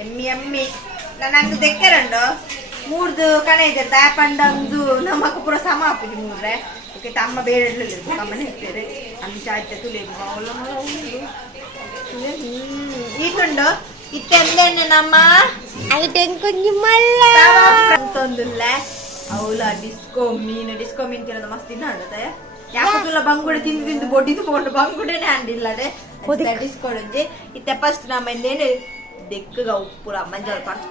ಎಮ್ಮಿ ಎಮ್ಮಿ. ನನಂಗೆ ದೆಕ್ಕರಂಡು ಮೂರ್ದು ಕಣ ಇದೆ ದಾಪಂಡಂದು ನಮ್ಮಕ್ಕ ಪೂರ ಸಮ ಹಾಕಿದ್ವಿ ಮೂರ್ರೆ. ಓಕೆ ತಮ್ಮ ಬೇರೆ ಇರಲಿಲ್ಲ ಅಮ್ಮನ ಹೇಳ್ತಾರೆ ಅಲ್ಲಿ ಚಾಚೆ ತುಳಿ ಈಕೊಂಡು ಇತ್ತೆಂದೆಣ್ಣೆ ನಮ್ಮ? ಅಂತೊಂದುಲ್ಲ. ಅವಳ ಡಿಸ್ಕೋ ಮೀನು ಡಿಸ್ಕೋ ಮೀನ್ ತಿನ್ನೋದು ಮಸ್ತ್ ತಿನ್ನ ಯಾಕೆ ತುಲ ಬಂಗುಡೆ ತಿಂದು ತಿಂದು ಬೊಡ್ಡಿ ತಗೊಂಡು ಬಂಗುಡೆನೆ ಅಂಡಿಲ್ಲಡೆ ಡಿಸ್ಕೊಡಂಜಿ ಇತ್ತೆ ಫಸ್ಟ್ ನಮ್ಮ ಇಂದೇನು ದೆಕ್ಕಗ ಉಪ್ಪುರ ಮಂಜಾಲ್ ಪಡ್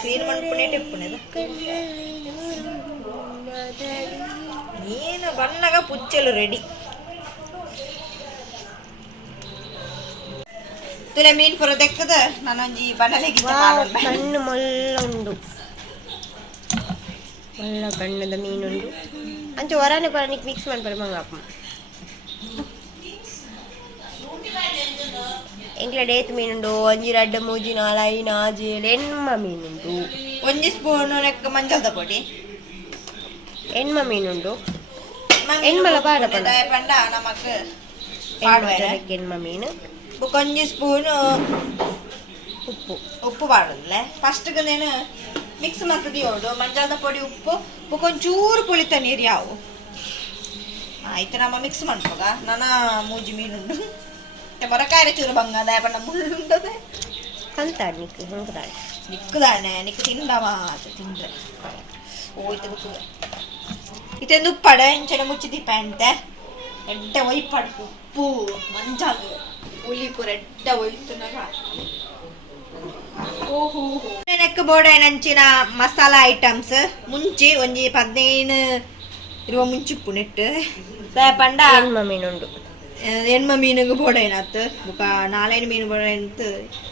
ಕ್ಲೀನ್ ಮಾಡ್ಕೊಂಡೇ ಟಿಪ್ಪುನೆದ ಮೀನು ಬಣ್ಣಗ ಪುಚ್ಚಲು ರೆಡಿ ತುಲೆ ಮೀನ್ ಪುರ ದೆಕ್ಕದ ನಾನೊಂಜಿ ಬಣ್ಣಲೆಗಿದ್ದ ಕಣ್ಣು ಮೊಲ್ಲ ಉಂಡು ಮೊಲ್ಲ ಬಣ್ಣದ ಮೀನುಂಡು ಅಂಚೆ ಹೊರನೆ ಬರನಿಕ್ ಮಿಕ್ಸ್ ಮಾಡ್ಬಾರ ಮಂಗಪ್ಪ ಎಂಕ್ಲ ಡೇತ್ ಮೀನುಂಡು ಒಂಜಿ ರಡ್ಡ ಮೂಜಿ ನಾಲ ಐನ ಆಜೇಲ್ ಎಣ್ಮ ಮೀನುಂಡು. ಒಂಜಿ ಸ್ಪೂನ್ ನೆಕ್ಕ ಮಂಜಲ್ದ ಪೊಡಿ ಎಣ್ಮ ಮೀನುಂಡು. ಎಣ್ಮಲ ಪಾಡ ಪಂಡ. ಪಂಡ ನಮಕ್ ಎಣ್ಮ ಮೀನು. ಒಂಜಿ ಸ್ಪೂನ್ ಉಪ್ಪು. ಉಪ್ಪು ಪಾಡೋದಿಲ್ಲ ಫಸ್ಟ್ ನೇನು ಮಿಕ್ಸ್ ಮಾಡ್ತದಿ ಅವಡು ಮಂಜಾದ ಪೊಡಿ ಉಪ್ಪು. ಒಂಚೂರು ಪುಳಿತ ನೀರು ಯಾವು. ಆಯ್ತು ನಮ್ಮ ಮಿಕ್ಸ್ ಮಾಡ್ಬೋದ ನನ್ನ ಮೂಜಿ ಮೀನುಂಡು. ಮರಕಾಯ ಚೂರು ಬಂಗದ ಪಂಡ ಮುಳ್ಳುಂಡದೆ ಕಂತಾಡ್ ನಿಕ್ ಹಂಗದಾಳೆ ನಿಕ್ಕುದಾನೆ ನಿಕ್ಕು ತಿಂದವ ಅದು ತಿಂದ್ರೆ ಹೋಯ್ತು ಬುಕ್ಕುದ ಇತೆಂದು ಉಪ್ಪಡ ಇಂಚನೆ ಮುಚ್ಚಿದಿ ಪ್ಯಾಂಟೆ ಎಡ್ಡ ಒಯ್ಪಡ್ ಉಪ್ಪು ಮಂಜಾಗ ಹುಲಿ ಪೂರ ಎಡ್ಡ ಒಯ್ತು ನಗ ಓಹೋ ನೆಕ್ಕ ಬೋಡ ನಂಚಿನ ಮಸಾಲಾ ಐಟಮ್ಸ್ ಮುಂಚಿ ಒಂಜಿ ಪದ್ನೈನು ಇರುವ ಮುಂಚಿಪ್ಪು ನೆಟ್ಟು ಪಂಡ ಹೆಣ್ಮ ಮೀನಿಗೆ ಬೋಡೇನತ್ತು ಬುಕ ನಾಲ್ಕೈದು ಮೀನು ಬೋಡೇನತ್ತು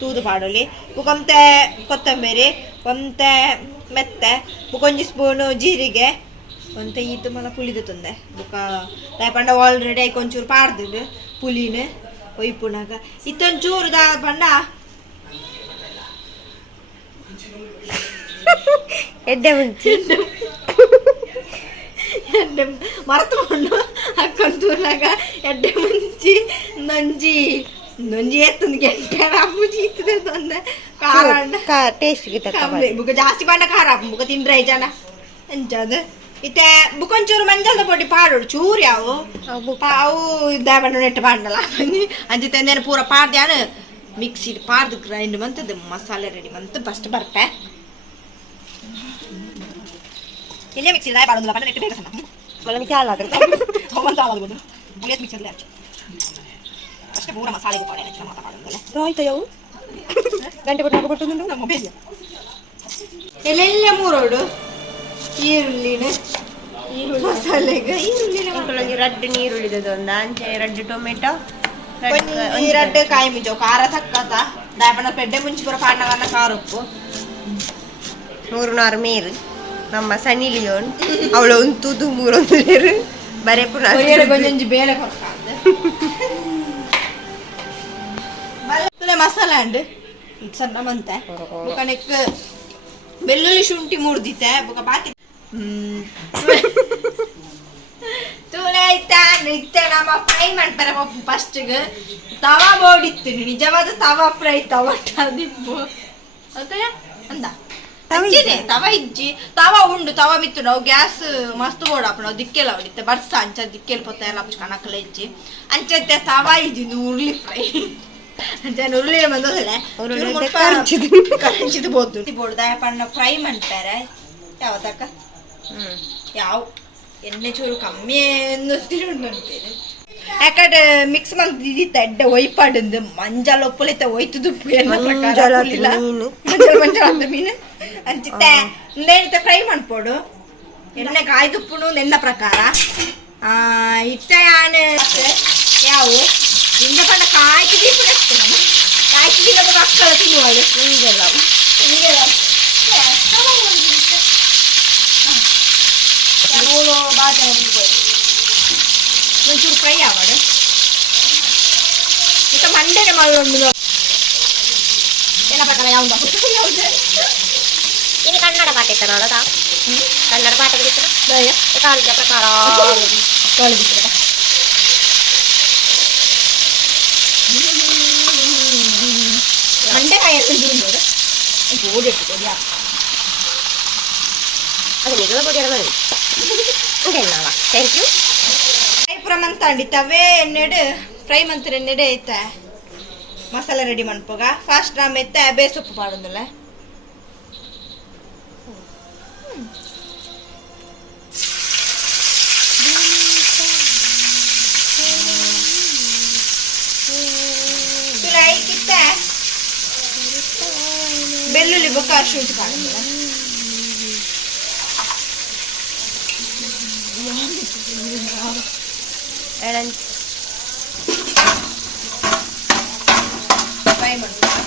ತೂದು ಪಾಡೋಲಿ. ಬುಕೊಂತೆ ಕೊತ್ತಂಬರಿ ಒಂತೆ ಮೆತ್ತೆ ಬುಕೊಂಜಿ ಸ್ಪೂನು ಜೀರಿಗೆ ಒಂತೆ ಈ ಮಲ ಪುಳಿದು ತಂದೆ. ಬುಕ ಪಂಡ ಆಲ್ರೆಡಿ ಒಂಚೂರು ಪಾಡ್ದು ಪುಲಿನ ಒಯ್ಪುನಾಗ ಇತ್ತೊಂಚೂರು ದಾ ಪಂಡ ಎಡ್ಡೆ ಮುಂಚಿ ಎಡ್ಡೆ ಮರೆತುಕೊಂಡು ಹಾಕೊಂತೂರ್ನಾಗ ಎಡ್ಡೆ ಮುಂಚಿ ನಂಜಿ. ನಂಜಿ ಎತ್ತೊಂದು ಗೆಂಟೆ ಅಮ್ಮುಜಿ ಇತ್ತದೆ ತಂದೆ ಖಾರ ಟೇಸ್ಟ್ ಬುಕ ಜಾಸ್ತಿ ಪಂಡ ಖಾರ ಬುಕ ತಿಂಡ್ರೆ ಜನ. ಎಂಚದ ಇತ್ತೆ ಬುಕೊಂಚೂರು ಮಂಜಲ್ದ ಪೊಡಿ ಪಾಡೋಡು ಚೂರು ಯಾವು? ಅವು ಇದ್ದ ನೆಟ್ಟ ನೆಟ್ಟು ಪಾಡ್ನಲ್ಲ. ಅಂಚಿ ತಂದೇನು ಪೂರ ಪಾಡ್ದ್ಯಾನು ಮಿಕ್ಸಿ ಪಾಡ್ದು ಗ್ರೈಂಡ್ ಮಂತದ್ದು ಮಸಾಲೆ ರೆಡಿ ಮಂತ್ ಫಸ್ಟ್ ಬರ್ತೆ. ಇಲ್ಲೇ ಮಿಕ್ಸಿ ದಾಯ ಪಾಡೋದಿಲ್ಲ ಪಂಡ ನೆಟ್ಟು ಬೇಗ ಸಣ್ಣ. ಮಲ್ಲ ಕ್ಯಾಲ್ ಅದ್ರ ಹೋಗಂತ ಆಗೋದು ಬುಲೆಟ್ ಮಿಕ್ಸರ್ಲಿ ಹಚ್ಚು ಅಷ್ಟೇ ಪೂರ ಮಸಾಲೆಗೆ ಪಾಡೆ ಹೆಚ್ಚು ಮಾತಾಡೋದಲ್ಲ ಆಯ್ತಾ ಯಾವ ಗಂಟೆ ಕೊಟ್ಟು ಬಿಟ್ಟು ನಮ್ಮ ಮೊಬೈಲ್ ಎಲ್ಲೆಲ್ಲ ಮೂರೋಡು ಈರುಳ್ಳಿನ ಈರುಳ್ಳಿ ಮಸಾಲೆಗೆ ಈರುಳ್ಳಿನ ಅಂಕಲೊಂಜಿ ರಡ್ಡು ನೀರುಳ್ಳಿದದು ಒಂದು ಅಂಚೆ ರಡ್ ಟೊಮೆಟೊ ಒಂಜಿ ಎರಡು ಕಾಯಿ ಮುಂಚೆ ಖಾರ ತಕ್ಕತ ದಾಯಪಣ್ಣ ಪೆಡ್ಡೆ ಮುಂಚೆ ಪೂರ ಪಾಡ್ನವನ್ನ ಖಾರ ಉಪ್ಪು ನೂರು ನಾರು ಮೇರು ನಮ್ಮ ಸನಿ ಲಿಯೋನ್ ಅವಳು ಒಂದು ತೂದು ಮೂರೊಂದು ಲೇರು ಬರೇ ಪುನಃ ಬೇಳೆ ಕೊಡ್ತಾಂದೆ ಮಲ್ಲೇ ಮಸಾಲ ಅಂಡ್ ಸಣ್ಣ ಮಂತೆ. ನೆಕ್ ಬೆಳ್ಳುಳ್ಳಿ ಶುಂಠಿ ಮುರ್ದಿತ್ತೆ. ಬೊಕ. ಬಾಕಿ ನಮ್ಮ ಫ್ರೈ ಮಾಡ್ತಾರೆ. ಫಸ್ಟ್ಗೆ ತವಾ ಬೋಡಿತ್ತು ನಿಜವಾದ ತವಾ ಫ್ರೈ ತವಾ ದಿಬ್ಬು ಅಂತ ಅಂದ. ತವ ಅಂಚಿನೆ, ತವ ಇಜ್ಜಿ ತವ ಉಂಡು ತವ ಮಿತ್ತು ನಾವು ಗ್ಯಾಸ್ ಮಸ್ತ್ ಬೋಡಪ್ಪ ನಾವು ದಿಕ್ಕೆಲ್ಲ ಹೊಡಿತೆ ಬರ್ಸ ಅಂಚ ದಿಕ್ಕೆಲ್ ಪೊತ್ತ ಎಲ್ಲ ಕಣಕಲ ಇಜ್ಜಿ ಅಂಚತ್ತೆ ತವ ಇಜ್ಜಿ ಉರುಳಿ ಫ್ರೈ ಅಂಚ ಉರುಳಿ ಬಂದದಲ್ಲ ಉರುಳಿ ಚೂರು ಅಂತ ಮುಟ್ಟ ಕರಂಚಿದು. ಕರಂಚಿದು ಬೋದು ಬೋಡ್ದ ಪಣ್ಣ ಫ್ರೈ ಮಾಡ್ತಾರೆ ಯಾವತ್ತಕ್ಕ ಹ್ಮ್ ಯಾವ ಎಣ್ಣೆ ಚೂರು ಕಮ್ಮಿ ತಿರುಂಡುಂಟೇನೆ ಯಾಕಡೆ ಮಿಕ್ಸ್ ಮಾಡ್ದಿದ್ದ ಎಡ್ಡೆ ಒಯ್ಪಾಡಿಂದು ಮಂಜಾಲ ಒಪ್ಪಲಿತ್ತ ಒಯ್ತುದು ಮಂಜಾಲ ಅದು ಮೀನು. ಮಂಜಾಲ ಮಂಜಾಲ ಅಂತ ಮೀನು. ಅಂಚಿತ್ತೆ ನೇಣಿತ ಫ್ರೈ ಮಾಡ್ಪೋಡು. ಎಣ್ಣೆ ಕಾಯ್ದುಪ್ಪುನು ನೆನ್ನ ಪ್ರಕಾರ. ಆ ಇತ್ತ ಯಾನೆ ಯಾವು? ಇಂದ ಪಂಡ ಕಾಯ್ತು ದೀಪ ನಮ್ಮ ಕಾಯ್ತು ದಿನ ಮಕ್ಕಳ ತಿನ್ನುವಳು. ಹಿಂಗೆಲ್ಲ. ಬಾಜಿ என்ன பக்கலையா உண்டா ഇനി കണ്ണട പാട്ടിട്ടണോ താ കണ്ണട പാട്ട് പിടിക്കണം കാളിന്റെ പ്രകാരം മണ്ട കയറിഞ്ഞിരുന്നത് കൂടിയിട്ട് കൂടിയാ അതിലേക്കുള്ള കൂടിയാണ് പറയും. ഇതെന്നാവാ താങ്ക് യു ഫ്രൈ പ്രമന്ത് ആണ്ടിട്ടാവേ എന്നോട് ഫ്രൈ മന്ത് എന്നോട് ഏറ്റാ. ಮಸಾಲೆ ರೆಡಿ ಮನ್ಪೋಗ ಫಾಸ್ಟ್ ರಾಮ್ ಮೆತ್ತ ಬೇಸೊಪ್ಪು ಪಾಡೋದಿಲ್ಲ ಕಿತ್ತೆ. ಬೆಳ್ಳುಳ್ಳಿ ಬೊಕ್ಕ ಶೂಟ್ ಕಾಣಿಲ್ಲ ಹೇಳಂತ फ्राय मसाला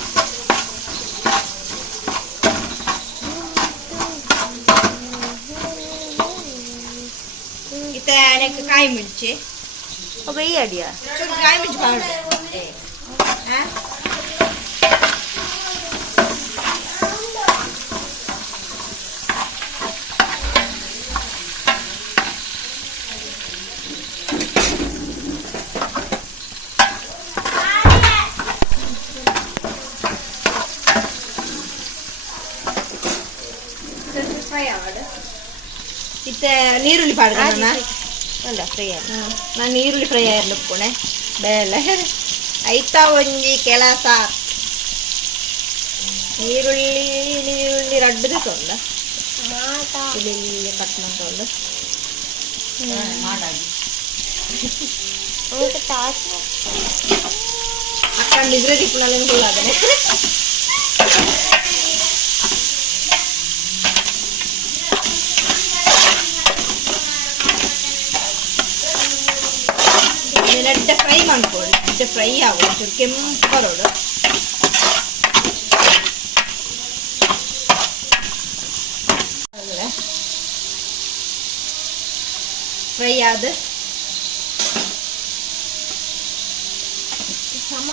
इथं काय म्हणजे अगं या काय म्हणजे ಇತ್ತ ನೀರುಳ್ಳಿ ಪಾಡ್ದ ಅಲ್ಲ ಫ್ರೈ. ನಾನು ಈರುಳ್ಳಿ ಫ್ರೈ ಆಯ್ಲುಪ್ಪುಣೆ ಬೇಳೆ. ಐತಾ ಒಂಜಿ ಕೆಲಸ. ಈರುಳ್ಳಿ ನೀರುಳ್ಳಿ ರಡ್ಡದು ತೊಂದ. ಇಲ್ಲಿ ಕಟ್ ಮಾಡ್ಕೊಂಡು. ಅಕ್ಕ ನಿದ್ರೆ ದಿಪ್ಪುನಲ್ಲಿ ಹುಲ್ಲಾದನೆ ಮಾಡ್ಕೊಳ್ಳಿ ನೆಡ್ಡ ಫ್ರೈ ಆಗೋದು ಒಂಚೂರು ಕೆಂಪು ಬರೋಡು ಫ್ರೈ ಆದ ಸಮ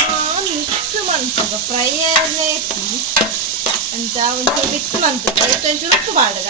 ಮಿಕ್ಸ್ ಮಾಡ್ತವ ಫ್ರೈ ಆದ್ರೆ ಅಂತ ಒಂಚೂರು ಮಿಕ್ಸ್ ಮಾಡ್ತದೆ ಒಂಚೂರು ಉಪ್ಪು ಬಾಡಗ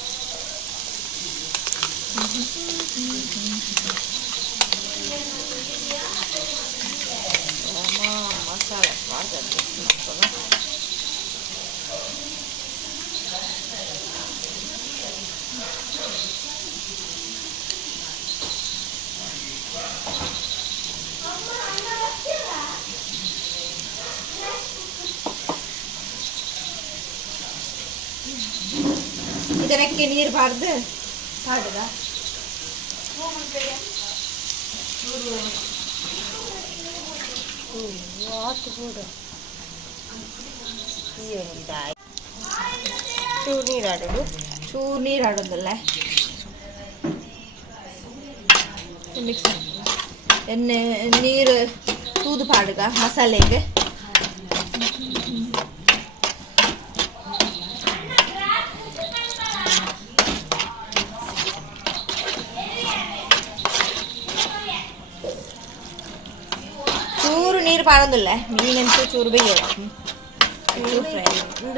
ಮಾಡೋದಿಲ್ಲ ಮಸಾಲೆ ಇದಕ್ಕೆ ನೀರು ಬಾರ್ದು ಪಾಡದ ಚೂರು ಆಡೋದು ಚೂರು ನೀರು ಆಡೋದಲ್ಲ ಮಿಕ್ಸ್ ಎಣ್ಣೆ ನೀರು ತೂದು ಪಾಡುಗ ಮಸಾಲೆಗೆ ಚೂರು ನೀರು ಪಾಡೋದಿಲ್ಲ ಮೀನಂತೂ ಚೂರು ಬೇಯೋದು ಚೂರು ಫ್ರೈ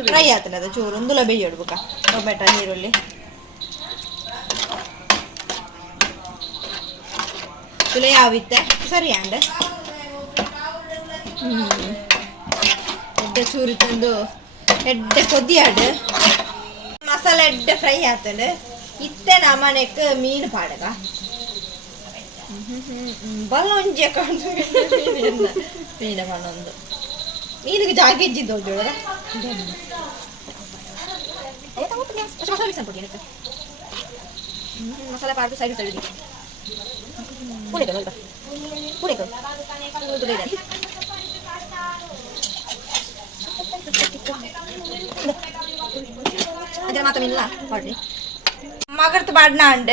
ಫ್ರೈ ಆತಲ್ಲ ಅದು ಚೂರು ಒಂದುಲ ಬೇಯೋಡು ಬುಕ್ಕ ಟೊಮೆಟೊ ನೀರುಳ್ಳಿ ತುಲೆ ಯಾವಿತ್ತೆ ಸರಿ ಅಂಡ ಎಡ್ಡೆ ಚೂರಿ ತಂದು ಎಡ್ಡೆ ಕೊದ್ದಿಯಾಡು ಮಸಾಲೆ ಎಡ್ಡೆ ಫ್ರೈ ಆತಂಡು ಇತ್ತೆ ನಮ್ಮನೆಕ್ ಮೀನು ಪಾಡಗ ಬಲ್ಲೊಂಜೆ ಕಾಣು ಮೀನ ಕಾಣೊಂದು ಮೀನಿಗೆ ಜಾಗ ಇಜ್ಜಿದ್ದು ಹೋಗ್ಬೇಡ ಮಸಾಲೆ ಪಾರ್ದು ಸೈಡ್ ಸೈಡ್ ಪುಡಿ ಅಲ್ಪ ಪುಡಿ ಅದರ ಮಾತ್ರ ಇಲ್ಲ ಹೊಡ್ರಿ ಮಗರ್ತು ಬಾಡ್ನ ಅಂಡ್